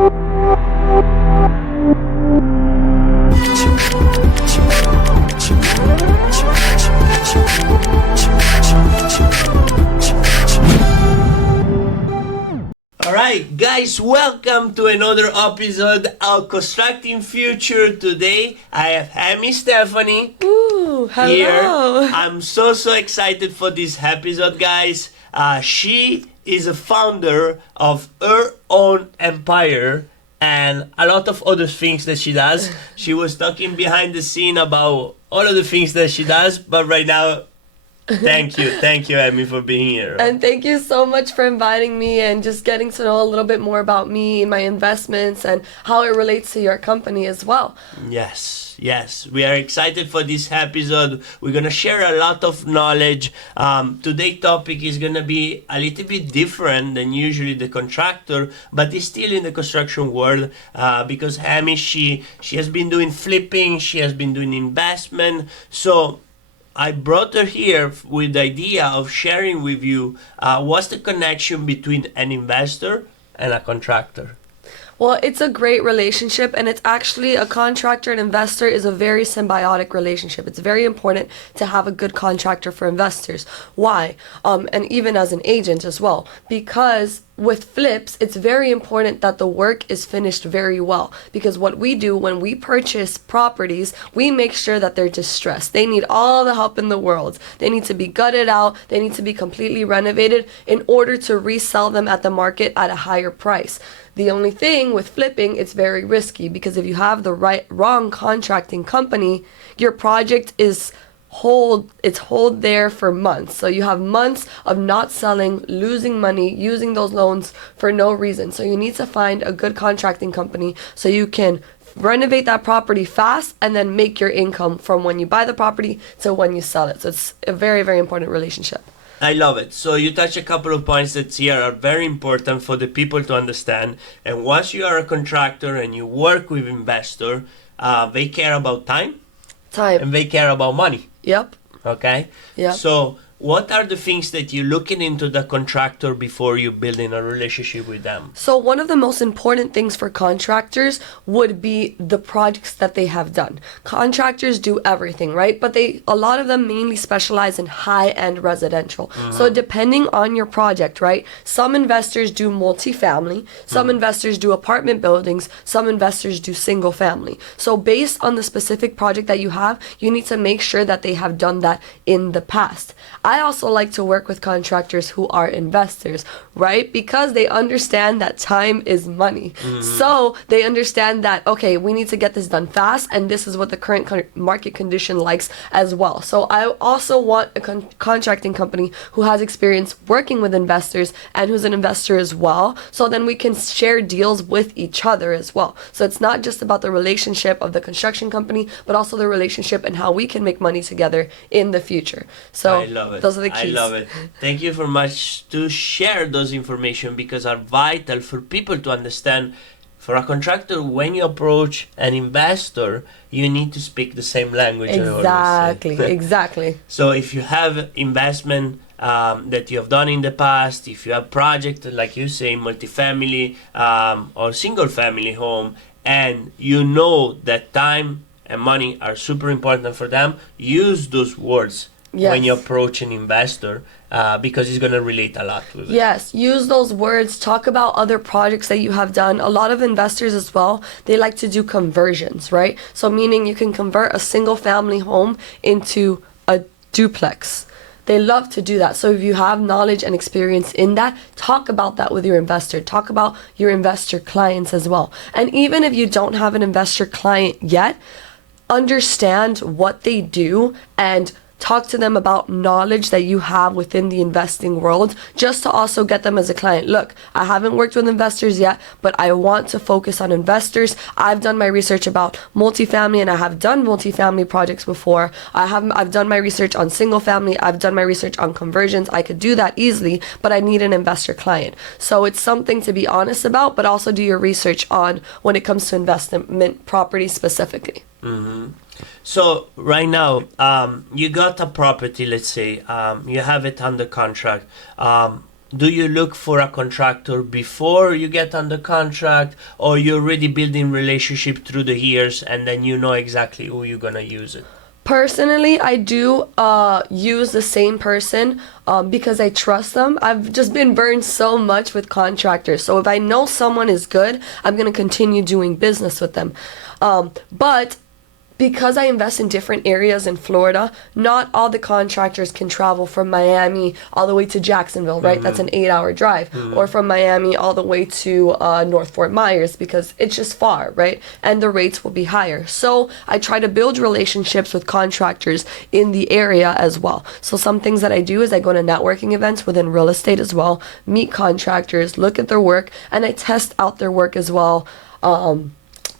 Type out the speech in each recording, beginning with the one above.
Alright guys, welcome to another episode of Constructing Future. Today I have Amy Stephanie. Ooh, hello. Here. I'm so excited for this episode, guys. She is a founder of her own empire and a lot of other things that she does. She was talking behind the scene about all of the things that she does, but right now, thank you, Amy, for being here. And thank you so much for inviting me and just getting to know a little bit more about me and my investments and how it relates to your company as well. Yes, we are excited for this episode. We're gonna share a lot of knowledge. Today's topic is gonna be a little bit different than usually the contractor, but it's still in the construction world because Amy, she has been doing flipping, she has been doing investment, so I brought her here with the idea of sharing with you what's the connection between an investor and a contractor. Well, it's a great relationship, and it's actually a contractor and investor is a very symbiotic relationship. It's very important to have a good contractor for investors. Why? And even as an agent as well, because with flips, it's very important that the work is finished very well, because what we do when we purchase properties, we make sure that they're distressed. They need all the help in the world. They need to be gutted out. They need to be completely renovated in order to resell them at the market at a higher price. The only thing with flipping, it's very risky, because if you have the wrong contracting company, your project is hold there for months. So you have months of not selling, losing money, using those loans for no reason. So you need to find a good contracting company so you can renovate that property fast and then make your income from when you buy the property to when you sell it. So it's a very, very important relationship. I love it. So you touch a couple of points that here are very important for the people to understand. And once you are a contractor and you work with investor, they care about time and they care about money. Yep. Okay? Yep. So what are the things that you're looking into the contractor before you building a relationship with them? So one of the most important things for contractors would be the projects that they have done. Contractors do everything, right? But a lot of them mainly specialize in high-end residential. Mm-hmm. So depending on your project, right? Some investors do multifamily, some investors do apartment buildings, some investors do single family. So based on the specific project that you have, you need to make sure that they have done that in the past. I also like to work with contractors who are investors, right? Because they understand that time is money. Mm-hmm. So they understand that, okay, we need to get this done fast, and this is what the current market condition likes as well. So I also want a contracting company who has experience working with investors and who's an investor as well. So then we can share deals with each other as well. So it's not just about the relationship of the construction company, but also the relationship and how we can make money together in the future. So I love it. Those are the keys. I love it. Thank you very much to share those information because are vital for people to understand. For a contractor, when you approach an investor, you need to speak the same language. Exactly. So if you have investment that you have done in the past, if you have project like you say, multifamily or single family home, and you know that time and money are super important for them, use those words. Yes. When you approach an investor, because he's going to relate a lot with it. Yes, use those words. Talk about other projects that you have done. A lot of investors as well, they like to do conversions, right? So meaning you can convert a single family home into a duplex. They love to do that. So if you have knowledge and experience in that, talk about that with your investor. Talk about your investor clients as well. And even if you don't have an investor client yet, understand what they do and talk to them about knowledge that you have within the investing world, just to also get them as a client. Look, I haven't worked with investors yet, but I want to focus on investors. I've done my research about multifamily, and I have done multifamily projects before. I've done my research on single family. I've done my research on conversions. I could do that easily, but I need an investor client. So it's something to be honest about, but also do your research on when it comes to investment property specifically. Mm-hmm. So right now, you got a property, let's say, you have it under contract. do you look for a contractor before you get on the contract, or you're already building relationship through the years and then you know exactly who you're gonna use it? Personally, I do use the same person because I trust them. I've just been burned so much with contractors. So if I know someone is good, I'm going to continue doing business with them. But because I invest in different areas in Florida, not all the contractors can travel from Miami all the way to Jacksonville, right? That's an 8-hour drive. Or from Miami all the way to North Fort Myers, because it's just far, right? And the rates will be higher. So I try to build relationships with contractors in the area as well. So some things that I do is I go to networking events within real estate as well, meet contractors, look at their work, and I test out their work as well.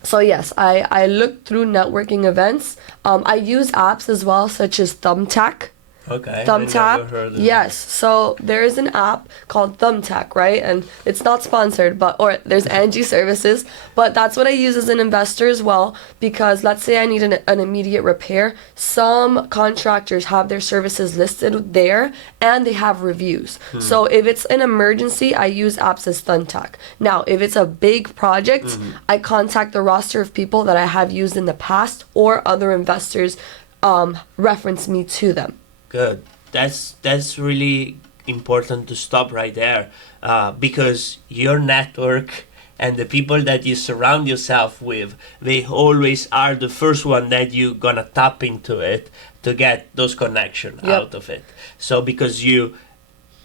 So yes, I look through networking events. I use apps as well, such as Thumbtack. Okay. Thumbtack. Yes. So there is an app called Thumbtack, right? And it's not sponsored, or there's Angie Services, but that's what I use as an investor as well, because let's say I need an immediate repair. Some contractors have their services listed there and they have reviews. So if it's an emergency, I use apps as Thumbtack. Now, if it's a big project, I contact the roster of people that I have used in the past, or other investors reference me to them. Good. That's really important to stop right there, because your network and the people that you surround yourself with, they always are the first one that you gonna tap into it to get those connections out of it. So because you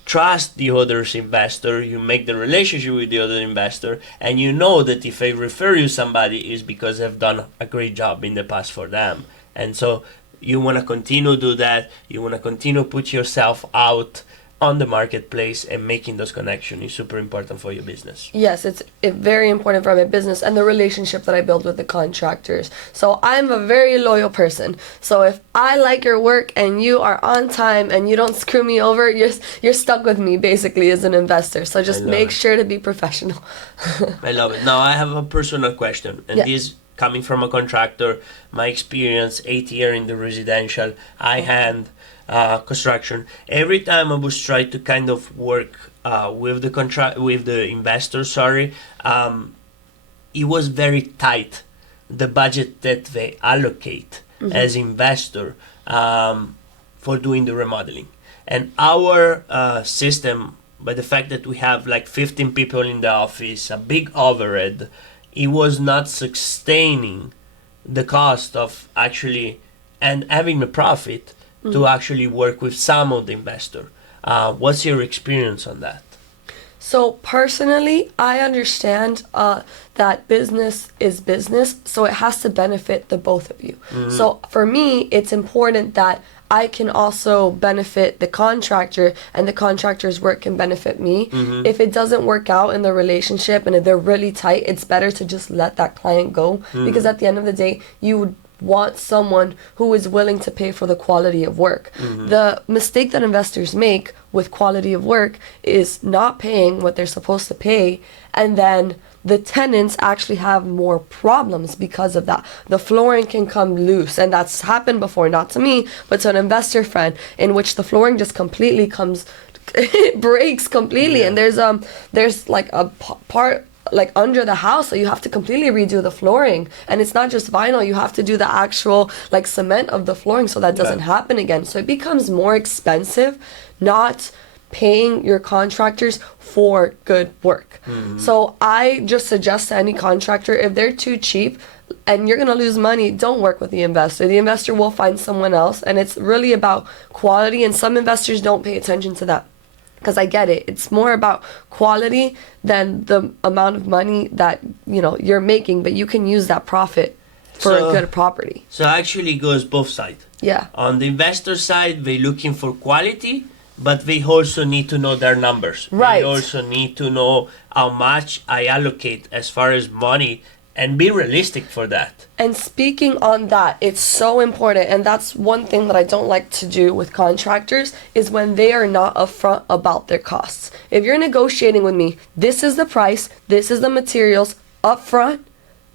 trust the other investor, you make the relationship with the other investor, and you know that if I refer you somebody is because they've done a great job in the past for them. And so you want to continue to do that. You want to continue to put yourself out on the marketplace, and making those connections is super important for your business. Yes, it's very important for my business and the relationship that I build with the contractors. So I'm a very loyal person. So if I like your work and you are on time and you don't screw me over, you're stuck with me basically as an investor. So just make sure to be professional. I love it. Now I have a personal question, and this coming from a contractor, my experience 8 years in the residential, high-end construction. Every time I was trying to kind of work with the investor, it was very tight, the budget that they allocate as investor for doing the remodeling. And our system, by the fact that we have like 15 people in the office, a big overhead, it was not sustaining the cost of actually and having a profit to actually work with some of the investor. What's your experience on that? So personally, I understand that business is business, so it has to benefit the both of you. So for me, it's important that I can also benefit the contractor, and the contractor's work can benefit me. If it doesn't work out in the relationship and if they're really tight, it's better to just let that client go, because at the end of the day, you would want someone who is willing to pay for the quality of work. The mistake that investors make with quality of work is not paying what they're supposed to pay, and then the tenants actually have more problems because of that. The flooring can come loose, and that's happened before, not to me, but to an investor friend, in which the flooring just completely comes, it breaks completely, and there's like a part like under the house, so you have to completely redo the flooring, and it's not just vinyl, you have to do the actual like cement of the flooring so that doesn't happen again. So it becomes more expensive not paying your contractors for good work. So I just suggest to any contractor, if they're too cheap and you're gonna lose money, don't work with the investor. The investor will find someone else, and it's really about quality, and some investors don't pay attention to that. Because I get it. It's more about quality than the amount of money that, you're making, but you can use that profit for a good property. So actually it goes both sides. Yeah. On the investor side, they're looking for quality, but they also need to know their numbers. Right. They also need to know how much I allocate as far as money, and be realistic for that. And speaking on that, it's so important, and that's one thing that I don't like to do with contractors, is when they are not upfront about their costs. If you're negotiating with me, this is the price, this is the materials, upfront,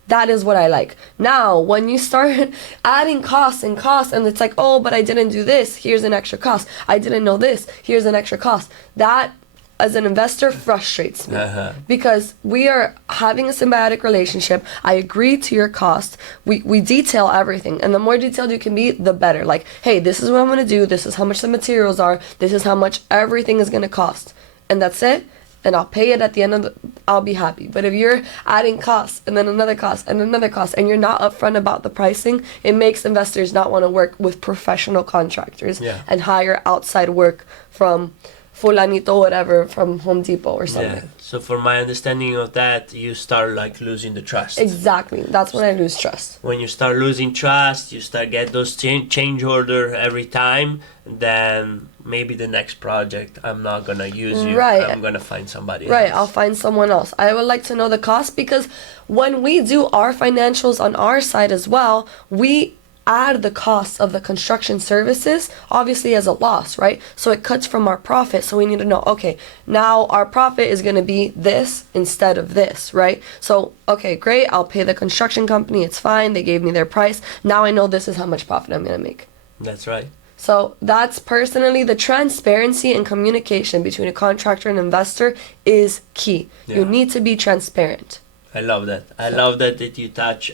that is what I like. Now, when you start adding costs, and it's like, oh, but I didn't do this, here's an extra cost. I didn't know this, here's an extra cost. That as an investor frustrates me Uh-huh. because we are having a symbiotic relationship. I agree to your cost. We detail everything, and the more detailed you can be, the better. Like, hey, this is what I'm going to do. This is how much the materials are. This is how much everything is going to cost, and that's it. And I'll pay it at the end of I'll be happy. But if you're adding costs and then another cost and another cost and you're not upfront about the pricing, it makes investors not want to work with professional contractors and hire outside work from Fulanito, whatever, from Home Depot or something. Yeah. So from my understanding of that, you start like losing the trust. Exactly. That's when I lose trust. When you start losing trust, you start get those change order every time, then maybe the next project I'm not gonna use you. Right. I'm gonna find somebody Right, else. I'll find someone else. I would like to know the cost because when we do our financials on our side as well, we add the costs of the construction services obviously as a loss, right? So it cuts from our profit. So we need to know, okay, now our profit is going to be this instead of this, right? So, okay, great, I'll pay the construction company, it's fine, they gave me their price. Now I know this is how much profit I'm going to make. That's right. So that's personally the transparency and communication between a contractor and investor is key. You need to be transparent. I love that. I love that you touch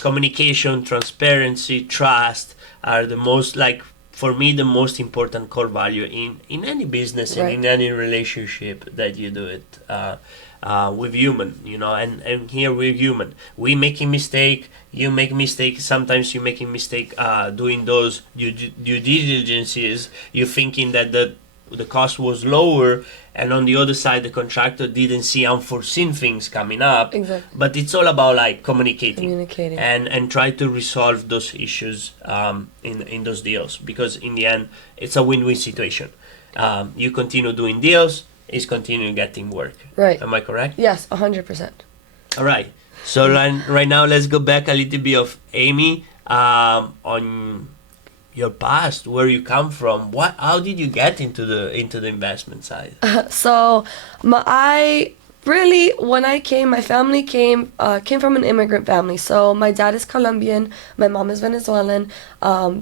communication, transparency, trust are the most, like, for me, the most important core value in any business and in any relationship that you do it with human, you know, and here we're human. We making mistake, you make mistake, sometimes you making mistake doing those due diligences, you thinking that the cost was lower, and on the other side the contractor didn't see unforeseen things coming up. Exactly. But it's all about like communicating And and try to resolve those issues in those deals, because in the end it's a win-win situation. You continue doing deals, is continue getting work. Right. Am I correct? Yes, 100%. All right. So right now let's go back a little bit of Amy on your past, where you come from. How did you get into the investment side? So when I came, my family came from an immigrant family. So my dad is Colombian, my mom is Venezuelan.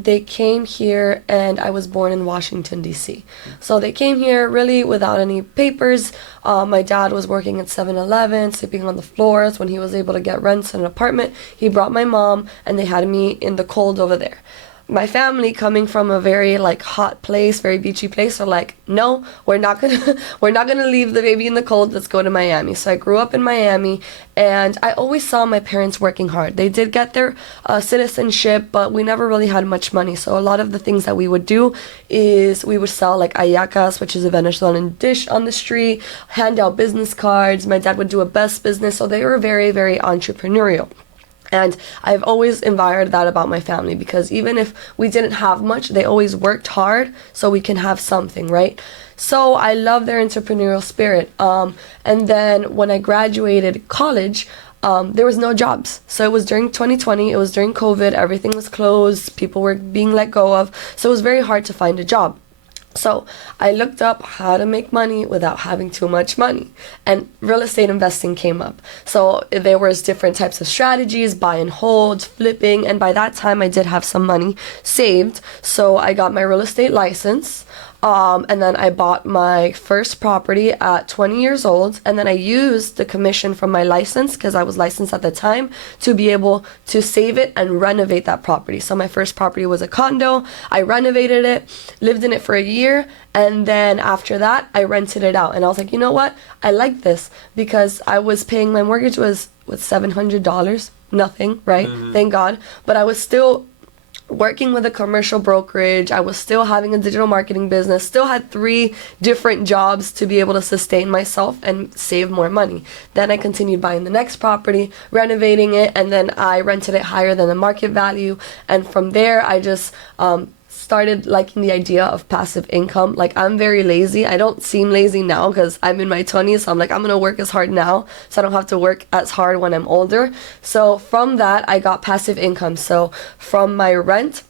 They came here, and I was born in Washington, D.C. So they came here really without any papers. My dad was working at 7-Eleven, sleeping on the floors. When he was able to get rents in an apartment, he brought my mom, and they had me in the cold over there. My family, coming from a very like hot place, very beachy place, are like, no, we're not gonna leave the baby in the cold. Let's go to Miami. So I grew up in Miami, and I always saw my parents working hard. They did get their citizenship, but we never really had much money. So a lot of the things that we would do is we would sell like hallacas, which is a Venezuelan dish, on the street, hand out business cards. My dad would do a best business. So they were very, very entrepreneurial. And I've always admired that about my family, because even if we didn't have much, they always worked hard so we can have something, right? So I love their entrepreneurial spirit. And then when I graduated college, there was no jobs. So it was during 2020, it was during COVID, everything was closed, people were being let go of. So it was very hard to find a job. So I looked up how to make money without having too much money, and real estate investing came up. So there was different types of strategies, buy and hold, flipping, and by that time I did have some money saved. So I got my real estate license. And then I bought my first property at 20 years old, and then I used the commission from my license, because I was licensed at the time, to be able to save it and renovate that property. So my first property was a condo. I renovated it, lived in it for a year, and then after that I rented it out. And I was like, you know what? I like this, because I was paying, my mortgage was $700, nothing, right? Thank God. But I was still working with a commercial brokerage. I was still having a digital marketing business, still had 3 different jobs to be able to sustain myself and save more money. Then I continued buying the next property, renovating it, and then I rented it higher than the market value. And from there, I just started liking the idea of passive income. Like, I'm very lazy. I don't seem lazy now because I'm in my 20s, so I'm like, I'm gonna work as hard now so I don't have to work as hard when I'm older. So from that, I got passive income. So from my rent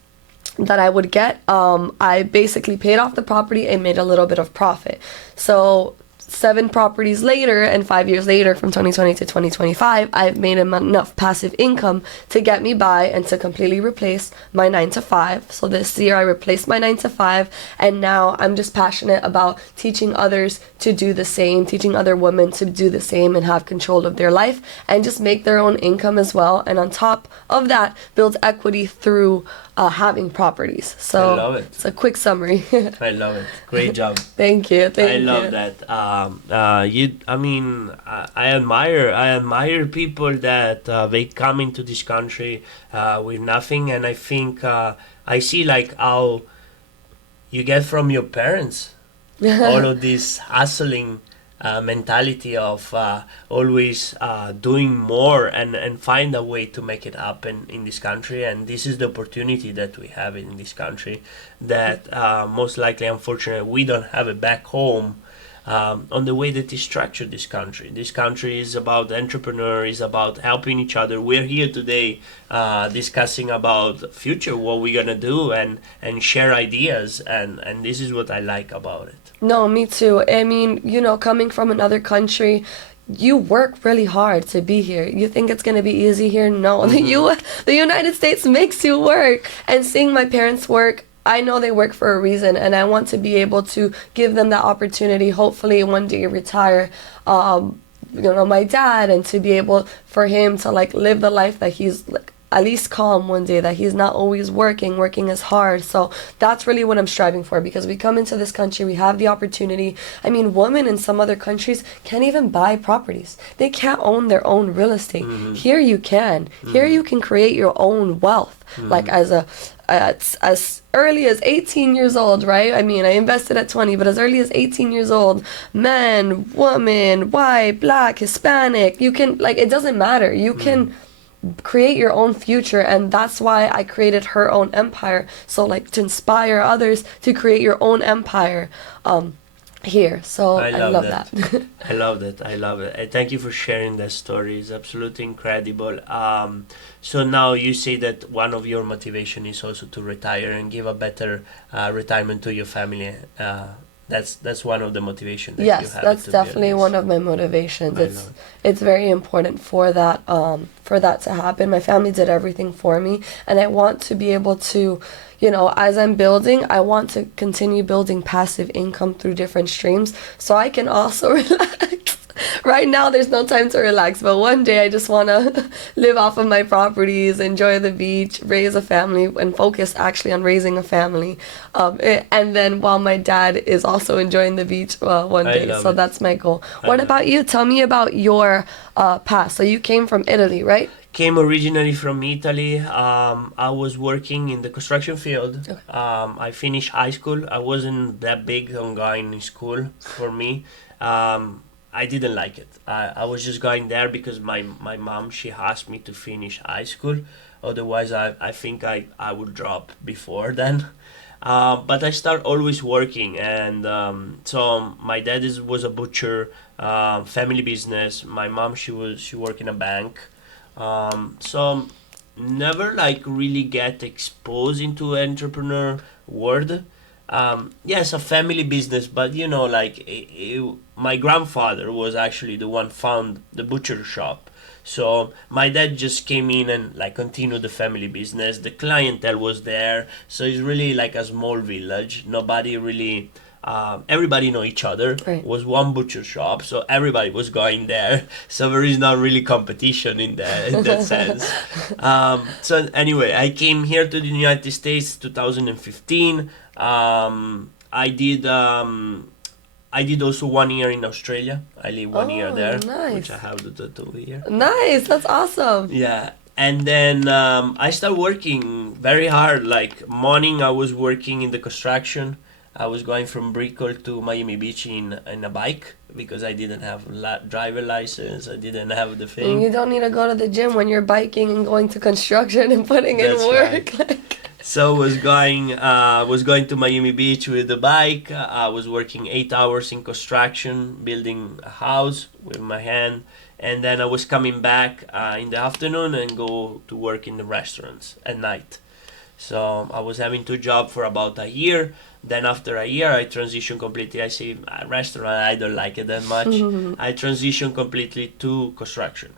that I would get, I basically paid off the property and made a little bit of profit. So 7 properties later and 5 years later, from 2020 to 2025, I've made enough passive income to get me by and to completely replace my 9 to 5. So this year I replaced my 9 to 5, and now I'm just passionate about teaching others to do the same, teaching other women to do the same and have control of their life and just make their own income as well. And on top of that, build equity through having properties. So I love it. It's a quick summary. I love it. Great job. Thank you. I love that. I admire people that they come into this country with nothing, and I think I see like how you get from your parents all of this hustling mentality of always doing more and find a way to make it happen in this country. And this is the opportunity that we have in this country that most likely, unfortunately, we don't have it back home. On the way that is structured this country. This country is about entrepreneurs, is about helping each other. We're here today discussing about future, what we're gonna do and share ideas, and this is what I like about it. No, me too. I mean, coming from another country, you work really hard to be here. You think it's going to be easy here? No. The United States makes you work. And seeing my parents work, I know they work for a reason, and I want to be able to give them that opportunity, hopefully one day retire, my dad, and to be able for him to like live the life that he's like at least calm one day, that he's not always working as hard. So that's really what I'm striving for, because we come into this country, we have the opportunity. I mean, women in some other countries can't even buy properties. They can't own their own real estate. Here you can. Here you can create your own wealth, like as early as 18 years old, right? I mean, I invested at 20, but as early as 18 years old, man, woman, white, black, Hispanic, you can, like, it doesn't matter. You can create your own future, and that's why I created Her Own Empire. So like to inspire others to create your own empire here. So I love that. I love it. And thank you for sharing that story. It's absolutely incredible. So now you say that one of your motivation is also to retire and give a better retirement to your family. That's one of the motivations that you have. Yes, that's definitely one of my motivations. It's very important for that to happen. My family did everything for me, and I want to be able to, as I'm building, I want to continue building passive income through different streams so I can also relax. Right now, there's no time to relax, but one day I just want to live off of my properties, enjoy the beach, raise a family, and focus actually on raising a family. And then while my dad is also enjoying the beach one day. So that's my goal. What about you? Tell me about your past. So you came from Italy, right? Came originally from Italy. I was working in the construction field. Okay. I finished high school. I wasn't that big on going in school for me. I didn't like it. I was just going there because my mom, she asked me to finish high school. Otherwise, I think I would drop before then. But I start always working, and so my dad was a butcher, family business. My mom, she worked in a bank. So never like really get exposed into entrepreneur world. Yes, a family business, but my grandfather was actually the one found the butcher shop. So my dad just came in and like continued the family business. The clientele was there, so it's really like a small village. Nobody really, everybody know each other. Right. It was one butcher shop, so everybody was going there. So there is not really competition in that sense. So anyway, I came here to the United States 2015. I did also 1 year in Australia. I lived 1 year there, nice. Which I have the tattoo here. Nice, that's awesome. Yeah, and then I started working very hard. Like morning, I was working in the construction. I was going from Brickell to Miami Beach in a bike because I didn't have driver license. I didn't have the thing. You don't need to go to the gym when you're biking and going to construction and putting in work. Right. So was going to Miami Beach with the bike. I was working 8 hours in construction, building a house with my hand, and then I was coming back in the afternoon and go to work in the restaurants at night. So I was having two jobs for about a year. Then after a year, I transitioned completely. I say restaurant, I don't like it that much. I transitioned completely to construction.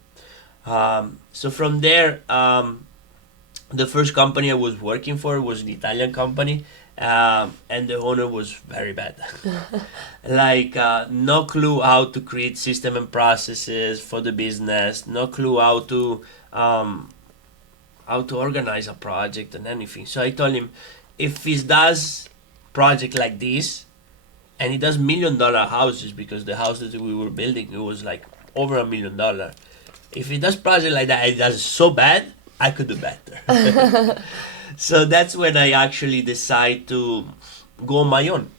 So from there, the first company I was working for was an Italian company, and the owner was very bad. Like no clue how to create system and processes for the business, no clue how to organize a project and anything. So I told him, if he does project like this, and he does $1 million houses, because the houses that we were building, it was like over $1 million. If he does project like that, and he does it so bad, I could do better. So that's when I actually decide to go on my own.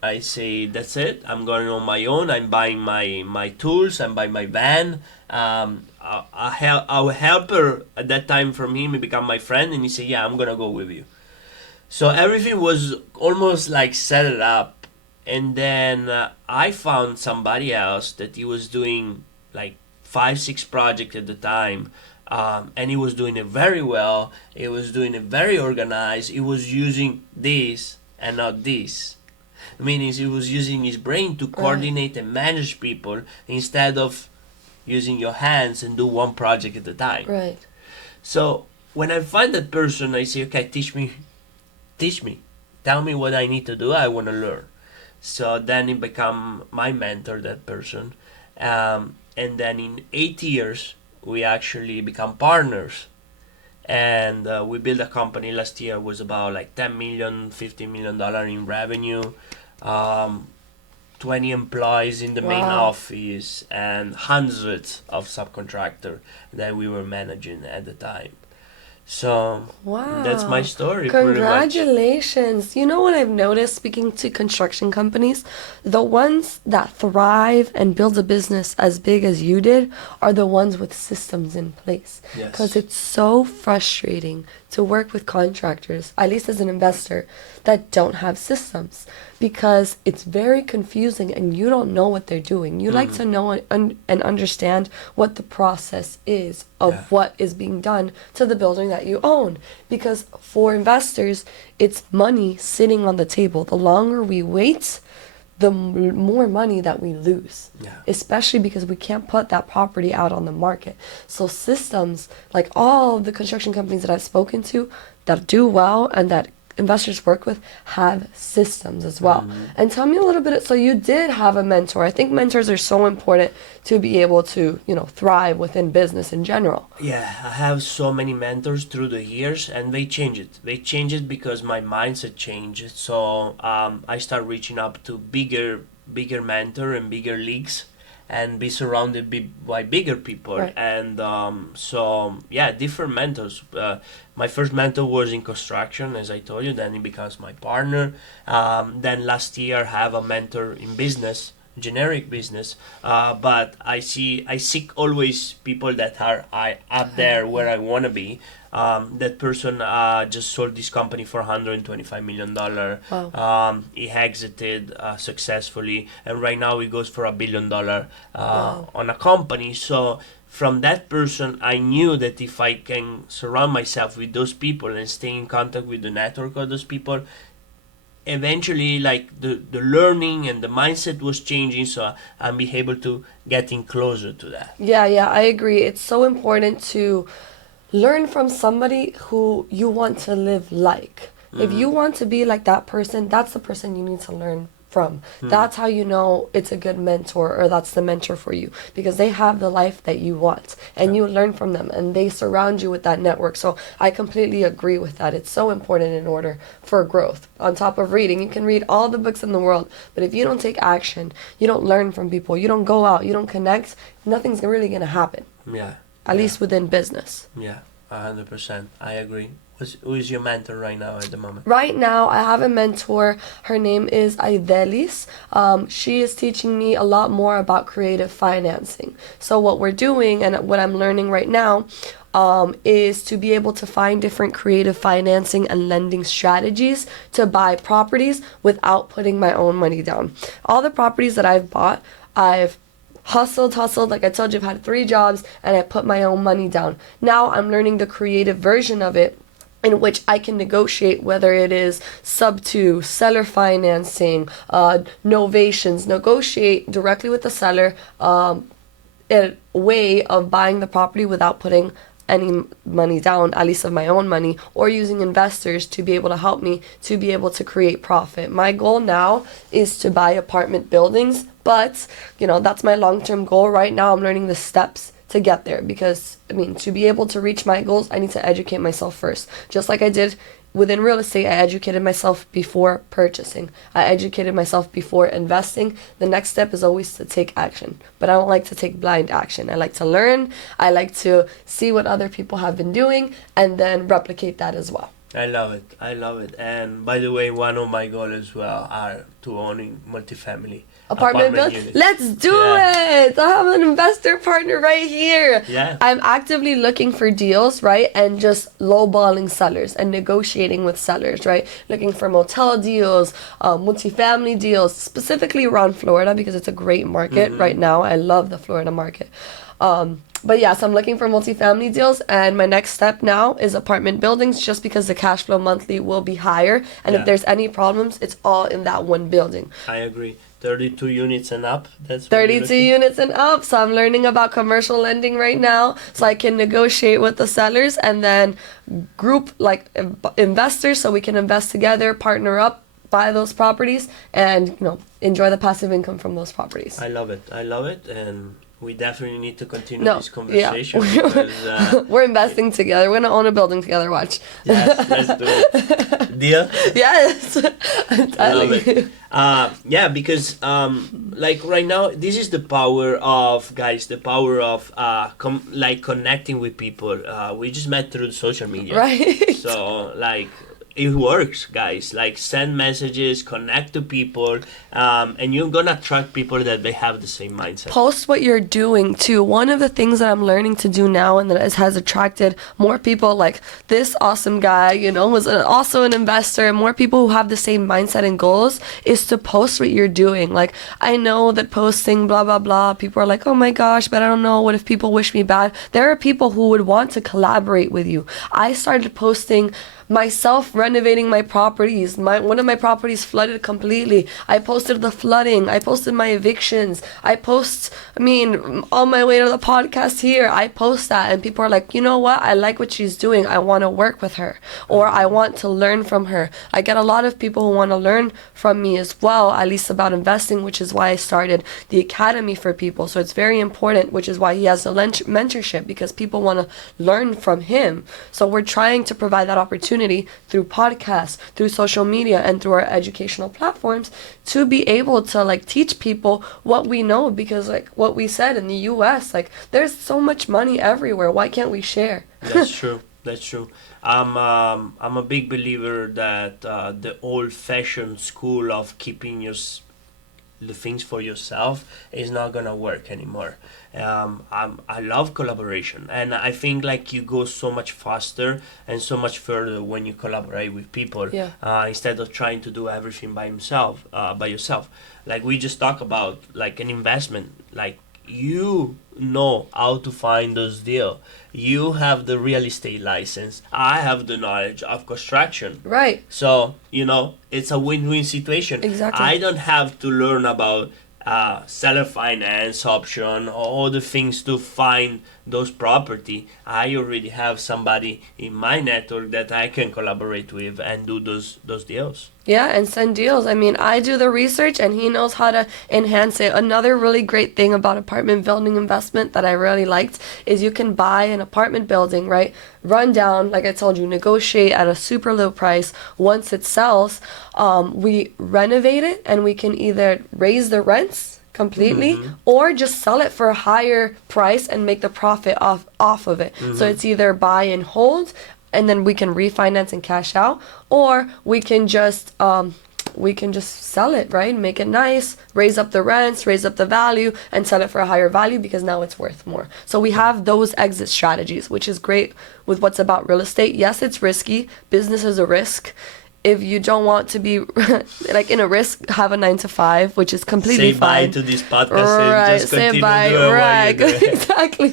I say, that's it. I'm going on my own. I'm buying my tools. I'm buying my van. Our helper at that time from him, he became my friend, and he said, yeah, I'm going to go with you. So everything was almost like set it up. And then I found somebody else that he was doing like 5-6 projects at the time. And he was doing it very well. He was doing it very organized. He was using this and not this. Meaning he was using his brain to coordinate and manage people instead of using your hands and do one project at a time. Right. So when I find that person, I say, okay, teach me. Tell me what I need to do. I want to learn. So then he become my mentor, that person. And then in 8 years, we actually become partners. And we built a company last year, was about like 10 million, $50 million in revenue. 20 employees in the main office, and hundreds of subcontractors that we were managing at the time. So that's my story. Congratulations. You know what I've noticed speaking to construction companies? The ones that thrive and build a business as big as you did are the ones with systems in place. Yes. Because it's so frustrating to work with contractors, at least as an investor, that don't have systems, because it's very confusing and you don't know what they're doing. You like to know and understand what the process is of what is being done to the building that you own, because for investors it's money sitting on the table. The longer we wait, the more money that we lose, especially because we can't put that property out on the market. So systems, like all the construction companies that I've spoken to that do well and that investors work with, have systems as well. And tell me a little bit, so you did have a mentor. I think mentors are so important to be able to, thrive within business in general. Yeah, I have so many mentors through the years, and they change it. They change it because my mindset changed. So I start reaching up to bigger mentor and bigger leagues, and be surrounded by bigger people. Right. And different mentors. My first mentor was in construction, as I told you. Then he becomes my partner. Then last year I have a mentor in business, generic business. But I seek always people that are up there where I want to be. That person just sold this company for $125 million. Wow. He exited successfully, and right now he goes for $1 billion on a company. So from that person, I knew that if I can surround myself with those people and stay in contact with the network of those people, eventually, like the learning and the mindset was changing, so I'm be able to getting closer to that. Yeah, I agree. It's so important to learn from somebody who you want to live like. If you want to be like that person, that's the person you need to learn from. That's how you know it's a good mentor, or that's the mentor for you, because they have the life that you want, and you learn from them, and they surround you with that network. So I completely agree with that. It's so important in order for growth. On top of reading, you can read all the books in the world, but if you don't take action, you don't learn from people, you don't go out, you don't connect, nothing's really going to happen. At least within business. 100%. I agree. Who is your mentor right now at the moment? Right now, I have a mentor. Her name is Aidelis. She is teaching me a lot more about creative financing. So what we're doing, and what I'm learning right now, is to be able to find different creative financing and lending strategies to buy properties without putting my own money down. All the properties that I've bought, I've hustled. Like I told you, I've had 3 jobs, and I put my own money down. Now I'm learning the creative version of it, in which I can negotiate whether it is sub to seller financing, novations, negotiate directly with the seller, a way of buying the property without putting any money down, at least of my own money, or using investors to be able to help me to be able to create profit. My goal now is to buy apartment buildings, but that's my long-term goal. Right now I'm learning the steps to get there, because to be able to reach my goals, I need to educate myself first. Just like I did within real estate, I educated myself before purchasing. I educated myself before investing. The next step is always to take action. But I don't like to take blind action. I like to learn. I like to see what other people have been doing and then replicate that as well. I love it. I love it. And by the way, one of my goals as well are to owning multifamily apartment building. units. Let's do it. I have an investor partner right here. Yeah. I'm actively looking for deals, right? And just lowballing sellers and negotiating with sellers, right? Looking for motel deals, multifamily deals, specifically around Florida, because it's a great market right now. I love the Florida market. But yeah, so I'm looking for multifamily deals, and my next step now is apartment buildings, just because the cash flow monthly will be higher, and if there's any problems, it's all in that one building. I agree. 32 units and up. That's 32 units and up. So I'm learning about commercial lending right now, so I can negotiate with the sellers and then group like investors, so we can invest together, partner up, buy those properties, and enjoy the passive income from those properties. I love it. And we definitely need to continue this conversation. Yeah. Because, we're investing together. We're gonna own a building together. Watch. Yes, let's do it. Deal? Yes. I love it. Yeah, because like right now, this is the power of, guys, the power of connecting with people. We just met through social media. Right. So it works, guys. Like, send messages, connect to people, and you're gonna attract people that they have the same mindset. Post what you're doing too. One of the things that I'm learning to do now, and that has attracted more people like this awesome guy, was also an investor, and more people who have the same mindset and goals, is to post what you're doing. Like, I know that posting blah blah blah, people are like, oh my gosh, but I don't know, what if people wish me bad? There are people who would want to collaborate with you. I started posting myself renovating my properties. One of my properties flooded completely. I posted the flooding. I posted my evictions. On my way to the podcast here, I post that, and people are like, you know what? I like what she's doing. I want to work with her, or I want to learn from her. I get a lot of people who want to learn from me as well, at least about investing, which is why I started the academy for people. So it's very important, which is why he has a mentorship, because people want to learn from him. So we're trying to provide that opportunity through podcasts, through social media, and through our educational platforms, to be able to teach people what we know, because what we said in the US, there's so much money everywhere. Why can't we share? That's true. That's true. I'm a big believer that the old-fashioned school of keeping the things for yourself is not gonna work anymore. I love collaboration, and I think you go so much faster and so much further when you collaborate with people, instead of trying to do everything by yourself. Like we just talked about, an investment. You know how to find those deals. You have the real estate license. I have the knowledge of construction. Right. So, it's a win-win situation. Exactly. I don't have to learn about seller finance option, all the things to find those property. I already have somebody in my network that I can collaborate with and do those deals. Yeah, and send deals. I do the research, and he knows how to enhance it. Another really great thing about apartment building investment that I really liked is you can buy an apartment building, right? Run down, like I told you, negotiate at a super low price. Once it sells, we renovate it, and we can either raise the rents completely, or just sell it for a higher price and make the profit off of it. So it's either buy and hold, and then we can refinance and cash out, or we can just sell it, right? Make it nice, raise up the rents, raise up the value, and sell it for a higher value, because now it's worth more. So we have those exit strategies, which is great with what's about real estate. Yes, it's risky. Business is a risk. If you don't want to be in a risk, have a 9-to-5, which is completely fine. Say bye to this podcast, right, and just say continue bye, doing right. what you're doing. Exactly.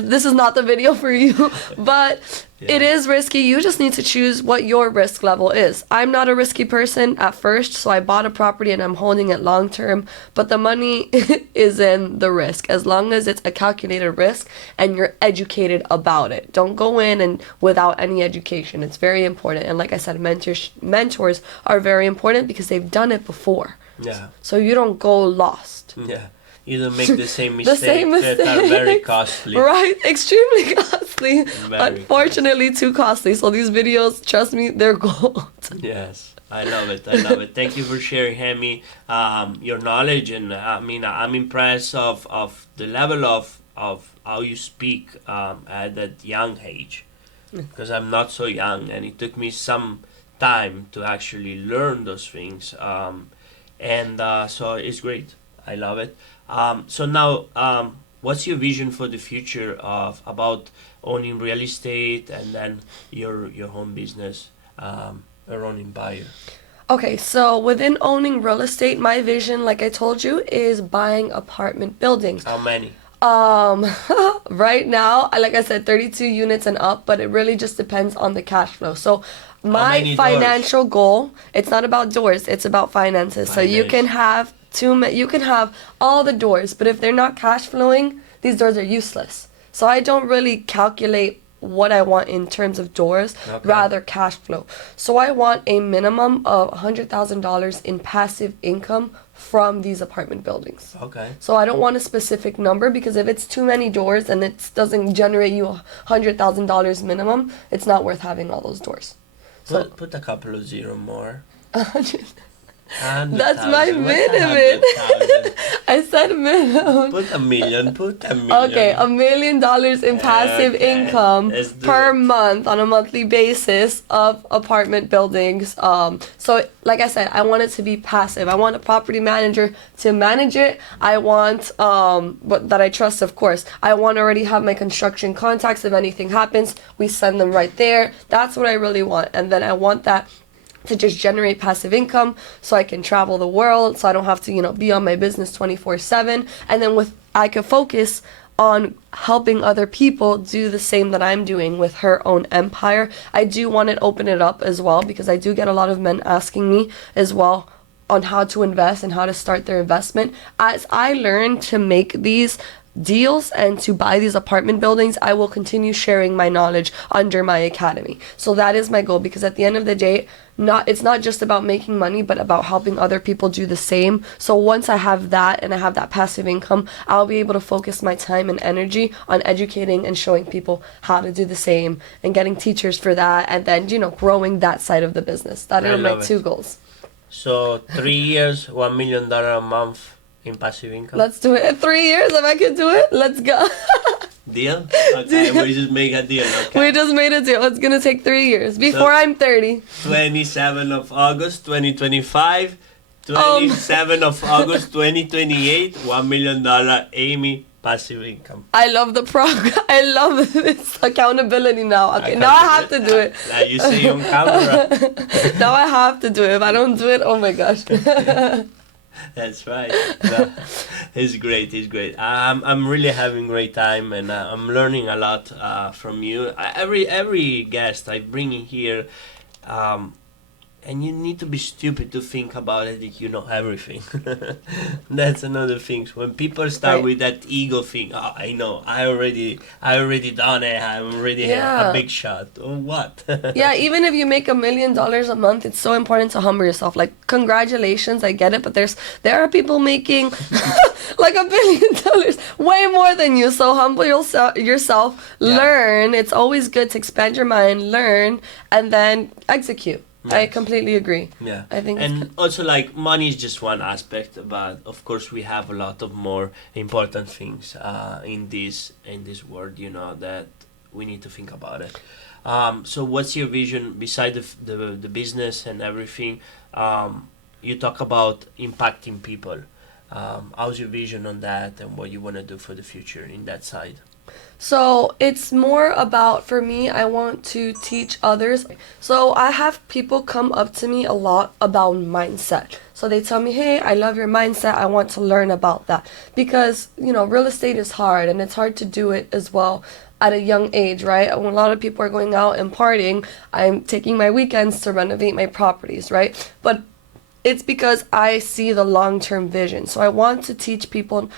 This is not the video for you, but It is risky. You just need to choose what your risk level is. I'm not a risky person at first, so I bought a property and I'm holding it long term, but the money is in the risk. As long as it's a calculated risk and you're educated about it. Don't go in and without any education. It's very important. And like I said, mentors are very important because they've done it before. Yeah. So you don't go lost. Yeah. You don't make the same mistakes same that are very mistakes. costly. Right, extremely costly. Very Unfortunately, too costly. So these videos, trust me, they're gold. Yes, I love it. I love it. Thank you for sharing, Hemi, your knowledge, and I mean, I'm impressed of the level of how you speak at that young age, because I'm not so young, and it took me some time to actually learn those things, and so it's great. I love it. So now, what's your vision for the future of about owning real estate and then your home business, or own empire? Okay, so within owning real estate, my vision, like I told you, is buying apartment buildings. How many? Right now, like I said, 32 units and up, but it really just depends on the cash flow. So my many financial goal, it's not about doors, it's about finances. So you can have you can have all the doors, but if they're not cash flowing, these doors are useless. So I don't really calculate what I want in terms of doors, rather cash flow. So I want a minimum of $100,000 in passive income from these apartment buildings. Okay. So I don't want a specific number, because if it's too many doors and it doesn't generate you $100,000 minimum, it's not worth having all those doors. So Put a couple of zero more. 100. 100,000. That's my What's minimum. 100,000? I said minimum. Put a million. Put a million. Okay, $1 million in passive Okay, income let's do per it. month on a monthly basis of apartment buildings. So like I said, I want it to be passive. I want a property manager to manage it. I want, but that I trust, of course. I want to already have my construction contacts. If anything happens, we send them right there. That's what I really want. And then I want that to just generate passive income so I can travel the world, so I don't have to, be on my business 24/7. And then I could focus on helping other people do the same that I'm doing with her own empire. I do want to open it up as well, because I do get a lot of men asking me as well on how to invest and how to start their investment. As I learn to make these deals and to buy these apartment buildings, I will continue sharing my knowledge under my academy. So that is my goal, because at the end of the day, it's not just about making money, but about helping other people do the same. So once I have that and I have that passive income, I'll be able to focus my time and energy on educating and showing people how to do the same and getting teachers for that, and then growing that side of the business. That are my two goals. So 3 years, $1 million a month in passive income. Let's do it. In 3 years, if I can do it, let's go. Deal? Okay, we just make a deal. Okay. We just made a deal. It's gonna take 3 years before I'm 30. 27 of August 2025, 27 of August 2028, $1 million Amy passive income. I love the program. I love this accountability now. Okay, now I have to do it. Now you see on camera. Now I have to do it. If I don't do it, oh my gosh. That's right. No, it's great. It's great. I'm really having a great time, and I'm learning a lot from you. Every guest I bring in here, and you need to be stupid to think about it that you know everything. That's another thing. When people start with that ego thing, oh, I know, I already done it. I'm already a big shot. Or what? Yeah, even if you make $1 million a month, it's so important to humble yourself. Like, congratulations, I get it, but there are people making like $1 billion, way more than you. So humble yourself, learn. It's always good to expand your mind, learn, and then execute. Yes. I completely agree. Yeah, I think, and also like money is just one aspect, but of course we have a lot of more important things in this world, that we need to think about it. So what's your vision beside the business and everything? You talk about impacting people. How's your vision on that, and what you want to do for the future in that side? So it's more about, for me, I want to teach others. So I have people come up to me a lot about mindset. So they tell me, hey, I love your mindset. I want to learn about that. Because, real estate is hard, and it's hard to do it as well at a young age, right? When a lot of people are going out and partying, I'm taking my weekends to renovate my properties, right? But it's because I see the long-term vision. So I want to teach people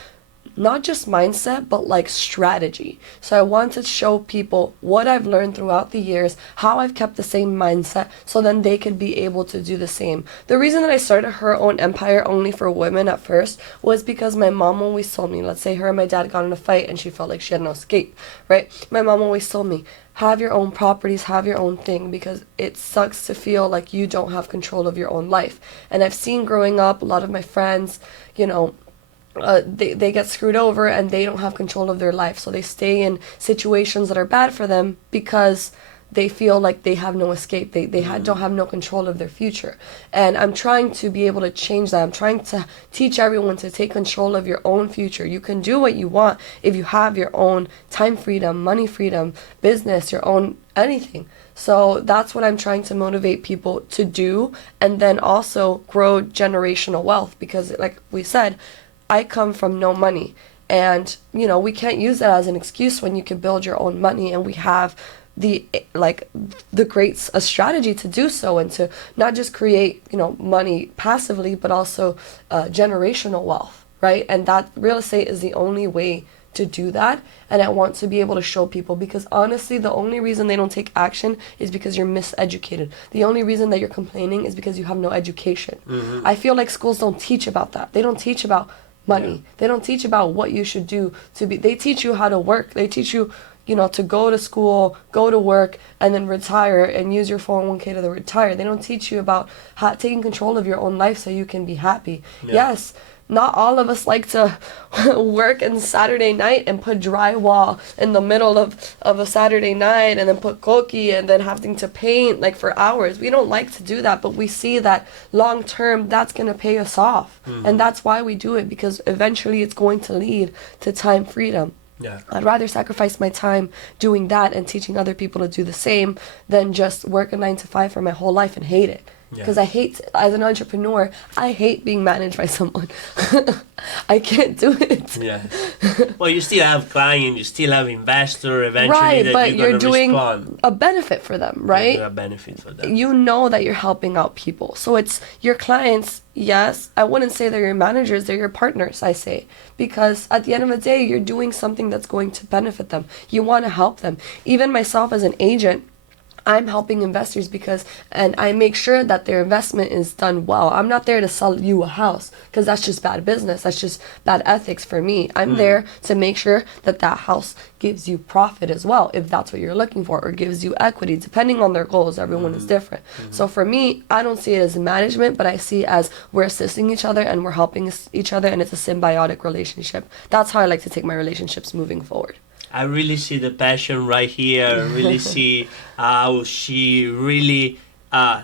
not just mindset, but like strategy. So I want to show people what I've learned throughout the years, how I've kept the same mindset, so then they could be able to do the same. The reason that I started Her Own Empire only for women at first was because my mom always told me, let's say her and my dad got in a fight and she felt like she had no escape, right? My mom always told me, have your own properties, have your own thing, because it sucks to feel like you don't have control of your own life. And I've seen growing up, a lot of my friends, they get screwed over and they don't have control of their life. So they stay in situations that are bad for them because they feel like they have no escape. They don't have no control of their future. And I'm trying to be able to change that. I'm trying to teach everyone to take control of your own future. You can do what you want if you have your own time freedom, money freedom, business, your own anything. So that's what I'm trying to motivate people to do, and then also grow generational wealth, because like we said, I come from no money, and we can't use that as an excuse when you can build your own money, and we have the great strategy to do so, and to not just create money passively, but also generational wealth, right? And that real estate is the only way to do that. And I want to be able to show people, because honestly, the only reason they don't take action is because you're miseducated. The only reason that you're complaining is because you have no education. I feel like schools don't teach about that. They don't teach about money. Yeah. They don't teach about what you should do to be. They teach you how to work. They teach you, to go to school, go to work, and then retire and use your 401k to retire. They don't teach you about taking control of your own life so you can be happy. Yeah. Yes, not all of us like to work on Saturday night and put drywall in the middle of a Saturday night, and then put koki, and then having to paint like for hours. We don't like to do that, but we see that long term that's going to pay us off. And that's why we do it, because eventually it's going to lead to time freedom. Yeah. I'd rather sacrifice my time doing that and teaching other people to do the same than just work a 9 to 5 for my whole life and hate it. Because I hate, as an entrepreneur, I hate being managed by someone. I can't do it. Yeah. Well, you still have clients, you still have investor eventually, right, that but you're doing respond. A benefit for them, right? Yeah, a benefit for them. You know that you're helping out people. So it's your clients. Yes, I wouldn't say they're your managers, they're your partners, I say. Because at the end of the day, you're doing something that's going to benefit them. You want to help them. Even myself as an agent, I'm helping investors and I make sure that their investment is done well. I'm not there to sell you a house, because that's just bad business. That's just bad ethics for me. I'm there to make sure that house gives you profit as well, if that's what you're looking for, or gives you equity, depending on their goals. Everyone is different. So for me, I don't see it as management, but I see it as we're assisting each other and we're helping each other, and it's a symbiotic relationship. That's how I like to take my relationships moving forward. I really see the passion right here. I really see how she really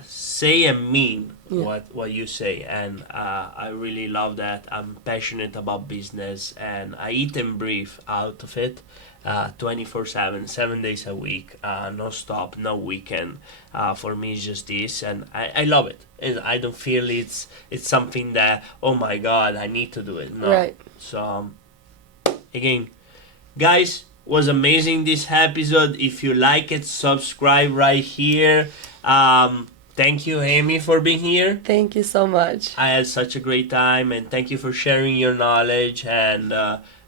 say and mean what you say, and I really love that. I'm passionate about business, and I eat and breathe out of it 24/7, 7 days a week, no stop, no weekend. For me, it's just this, and I love it. And I don't feel it's something that, oh my God, I need to do it. No. Right. So again, guys, was amazing this episode. If you like it, subscribe right here. Thank you, Amy, for being here. Thank you so much. I had such a great time, and thank you for sharing your knowledge. And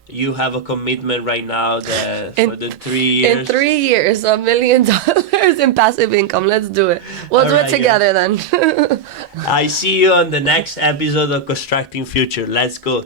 you have a commitment right now for the 3 years. In 3 years, $1 million in passive income. Let's do it. We'll do it together then. I see you on the next episode of Constructing Future. Let's go.